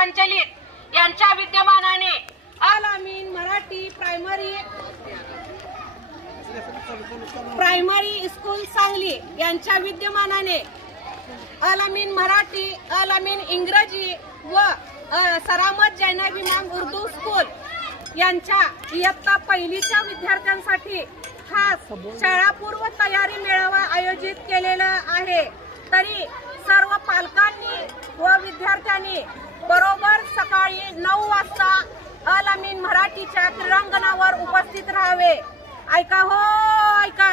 संचलित यांच्या विद्यमानाने अल Amin Marathi primary school Sangli यांच्या विद्यमानाने अल अमीन मराठी, अल अमीन इंग्रजी व सरामद जैनब इमाम उर्दू स्कूल यांच्या इयत्ता पहिलीच्या विद्यार्थ्यांसाठी खास शाळापूर्व तयारी मेळावा आयोजित केलेला आहे। तरी सर्व पालकांनी व विद्यार्थ्यांनी बरोबर सकाळी 9 वाजता अल अमीन मराठीच्या क्रीडांगणावर उपस्थित राहावे। ऐका हो ऐका।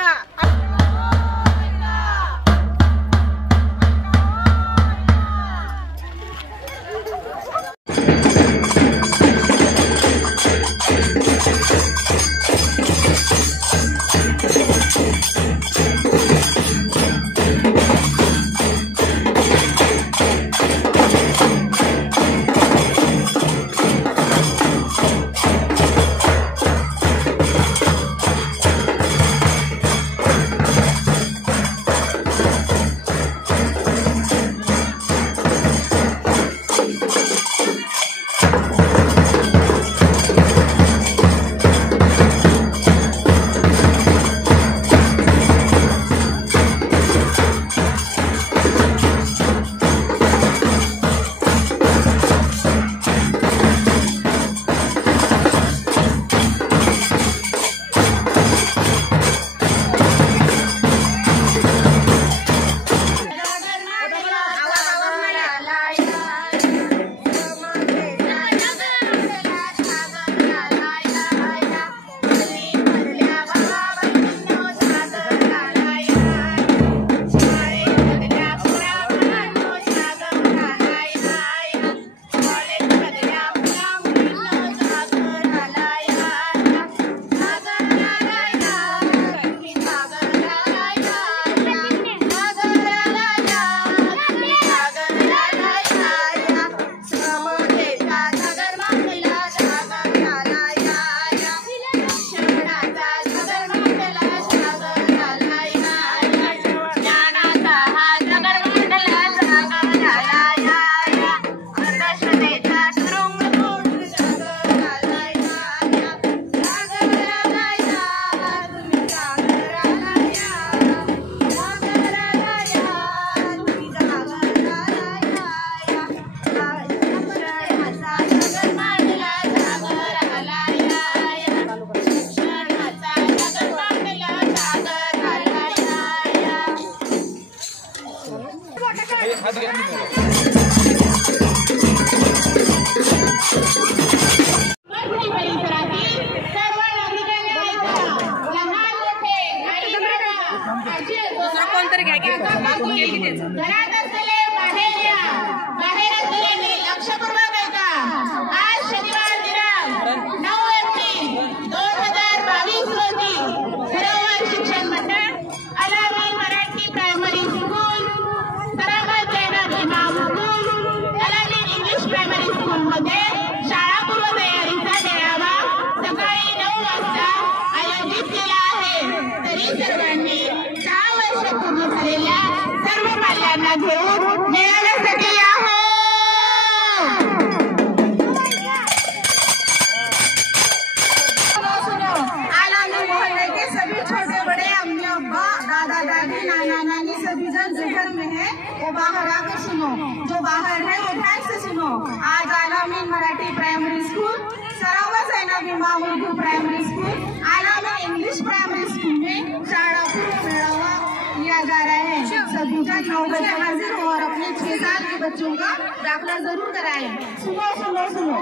जो बाहर है वो ध्यान से सुनो। आज अल अमीन मराठी प्राइमरी स्कूल, सरामद ज़ैनब इमाम उर्दू प्राइमरी स्कूल, अल अमीन इंग्लिश प्राइमरी स्कूल में शाळा पूर्व मेळावा लिया जा रहा है। सभी जन 9 बजे हाजिर हो और अपने 6 साल के बच्चों का दाखिला जरूर कराएं। सुनो सुनो सुनो।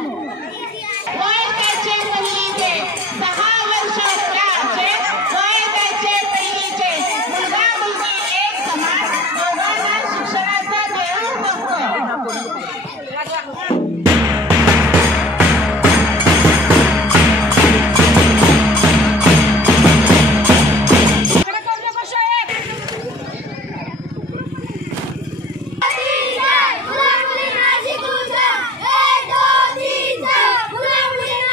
गुलाम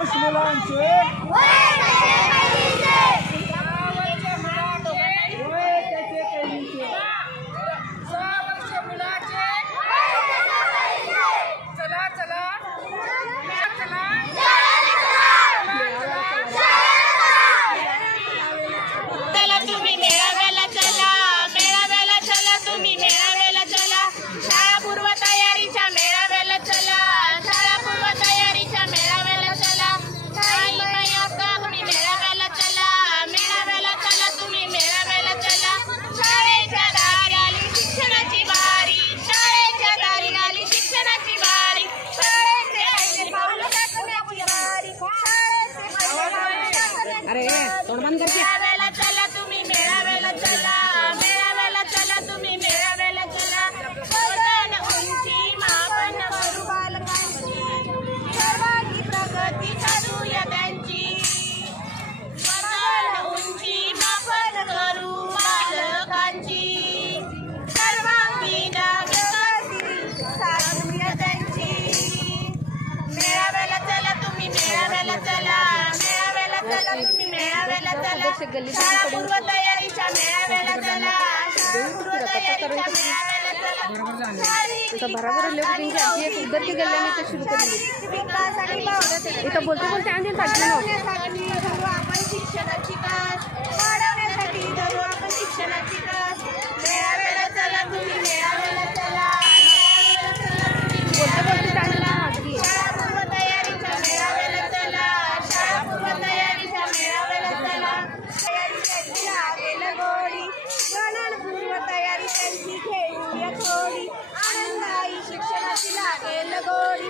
वर्ष मुलांचे अरे तोंड बंद करते मेळाव्याला चला तुम्ही मेळाव्याला चला मेळाव्याला चला तुम्ही मेळाव्याला चला वजन उंची मापन करू बालकांची सर्वांची प्रगती साधूया त्यांची वजन उंची मापन करू बालकांची सर्वांगीण विकास साधूया त्यांची मेळाव्याला चला तुम्ही मेळाव्याला चला चला तुम्ही मेळाव्याला चला शाळा पूर्व तयारीच्या मेळाव्याला चला शाळा पूर्व तयारीच्या मेळाव्याला चला बराबर लोग उधर की गले में तो शुरू करेंगे विकास आणि इथं बोलते बोलते आंधी वाढवण्यासाठी धरू आपण शिक्षणाची कास वाढवण्यासाठी धरू आपण शिक्षणाची कास मेळाव्याला चला तुम्ही मेळाव्याला चला बोलते बोलते चांगला माझी शाळा पूर्व तयारीच्या मेळाव्याला चला शाळा पूर्व तयारीच्या मेळाव्याला चला तयारी त्यांची लागेल गोडी गणन पूर्व तयारी त्यांची घेऊया थोडी आनंदाई शिक्षणाची लागेल गोडी